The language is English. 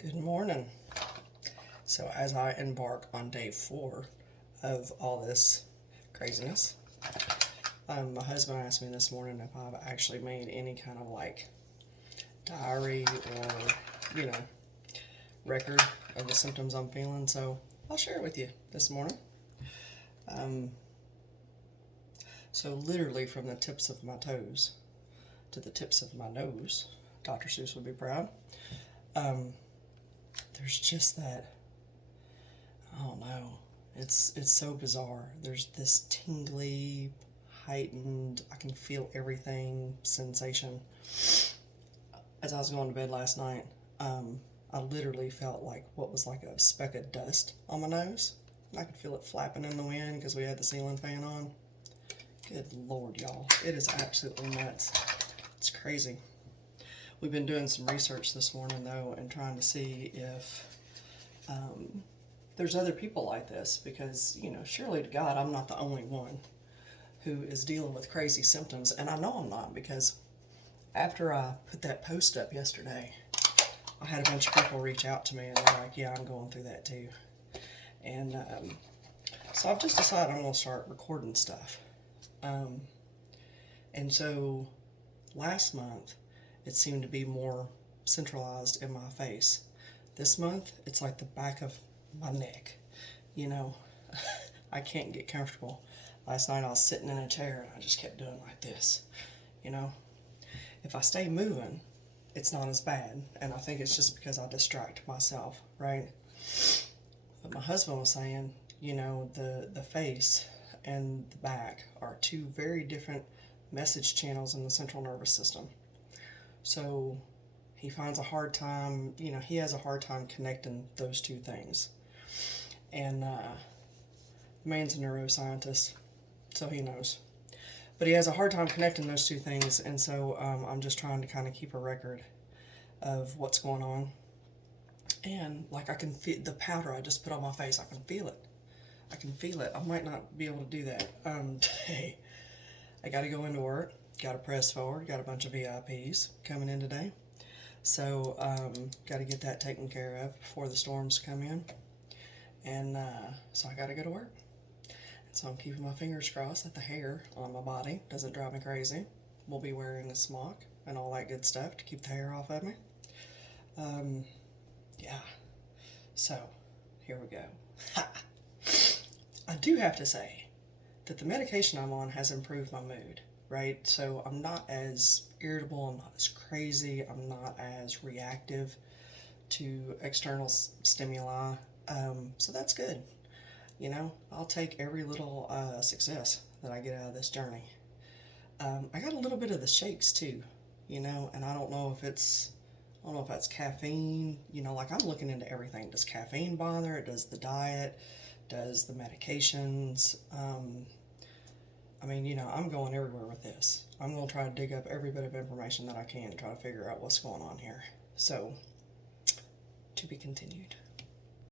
Good morning. So as I embark on day 4 of all this craziness, my husband asked me this morning if I've actually made any kind of like diary or, record of the symptoms I'm feeling. So I'll share it with you this morning. So literally from the tips of my toes to the tips of my nose, Dr. Seuss would be proud. There's just that, I don't know, it's so bizarre. There's this tingly, heightened, I can feel everything sensation. As I was going to bed last night, I literally felt like what was like a speck of dust on my nose. And I could feel it flapping in the wind because we had the ceiling fan on. Good Lord, y'all. It is absolutely nuts. It's crazy. We've been doing some research this morning, though, and trying to see if there's other people like this, because, surely to God, I'm not the only one who is dealing with crazy symptoms, and I know I'm not, because after I put that post up yesterday, I had a bunch of people reach out to me, and they're like, yeah, I'm going through that too. And so I've just decided I'm going to start recording stuff. And so last month, it seemed to be more centralized in my face. This month, it's like the back of my neck. I can't get comfortable. Last night I was sitting in a chair and I just kept doing like this. If I stay moving, it's not as bad. And I think it's just because I distract myself, right? But my husband was saying, the face and the back are two very different message channels in the central nervous system. So he finds a hard time, he has a hard time connecting those two things. And the man's a neuroscientist, so he knows. But he has a hard time connecting those two things, and so I'm just trying to kind of keep a record of what's going on. And like I can feel the powder I just put on my face, I can feel it. I might not be able to do that today. I got to go into work. Got to press forward. Got a bunch of VIPs coming in today. So, got to get that taken care of before the storms come in. And so I got to go to work. So I'm keeping my fingers crossed that the hair on my body doesn't drive me crazy. We'll be wearing a smock and all that good stuff to keep the hair off of me. Yeah. So, here we go. I do have to say that the medication I'm on has improved my mood. Right? So I'm not as irritable, I'm not as crazy, I'm not as reactive to external stimuli. So that's good. I'll take every little success that I get out of this journey. I got a little bit of the shakes too, and I don't know if that's caffeine. Like I'm looking into everything. Does caffeine bother? Does the diet? Does the medications? I'm going everywhere with this. I'm going to try to dig up every bit of information that I can to try to figure out what's going on here. So, to be continued.